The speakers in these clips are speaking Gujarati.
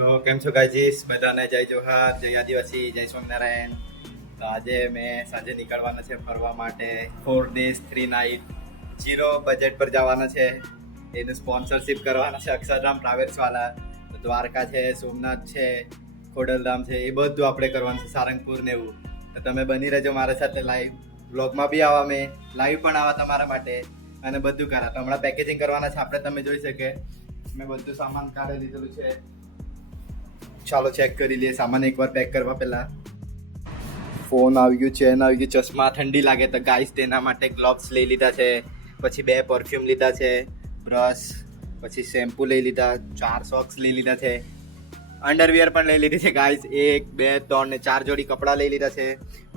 તો કેમ છો ગાઈજીસ? બધાને જય જોહાર, જય આદિવાસી, જય સ્વામિનારાયણ. તો આજે મેં સાંજે નીકળવાના છે ફરવા માટે 4 days 3 night 0 બજેટ પર જવાના છે. એનું સ્પોન્સરશિપ કરવાના છે અક્ષરધામ ટ્રાવેલ્સવાળા. તો દ્વારકા છે, સોમનાથ છે, ખોડલધામ છે, એ બધું આપણે કરવાનું છે, સારંગપુર ને એવું. તો તમે બની રહેજો મારા સાથે લાઈવ. બ્લોગમાં બી આવા, મેં લાઈવ પણ આવા તમારા માટે અને બધું કરા. તો હમણાં પેકેજિંગ કરવાના છે આપણે, તમે જોઈ શકે મેં બધું સામાન કાઢી લીધેલું છે. ચાલો ચેક કરી લઈએ સામાન એકવાર પેક કરવા પહેલા. ફોન આવી ગયું, ચેન આવી ગયું, ચશ્મા ઠંડી લાગે તો ગાઈસ તેના માટે ગ્લોવ્સ લઈ લીધા છે. પછી 2 પરફ્યુમ લીધા છે, બ્રશ, પછી શેમ્પુ લઈ લીધા, 4 સોક્સ લઈ લીધા છે, અંડરવિયર પણ લઈ લીધી છે ગાઈસ. 1 2 3 ને 4 જોડી કપડાં લઈ લીધા છે,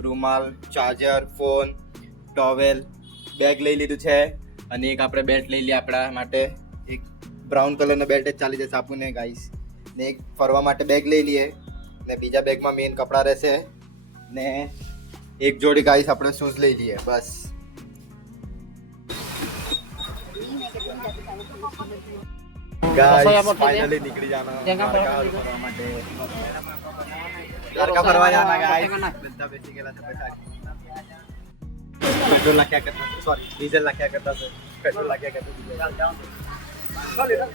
રૂમાલ, ચાર્જર, ફોન, ટોવેલ, બેગ લઈ લીધું છે. અને એક આપણે બેલ્ટ લઈ લઈએ આપણા માટે. એક બ્રાઉન કલરનો બેલ્ટ જ ચાલી જશે આપણને ગાઈસ. ને એક ફરવા માટે બેગ લઈ લઈએ. ને બીજા બેગમાં મેઇન કપડાં રહેશે. ને એક જોડી ગાઈસ આપણે શૂઝ લઈ લઈએ બસ. ગાઈસ ફાઇનલી નીકળી જાના દ્વારકા ફરવા માટે. દ્વારકા ફરવા જાના ગાઈસ. બધા બેસી ગયેલા છે પછાડી. પેટ્રોલ નાખ્યા કરતા, સોરી ડીઝલ નાખ્યા કરતા છે. પેટ્રોલ નાખ્યા કરતા ડીઝલ.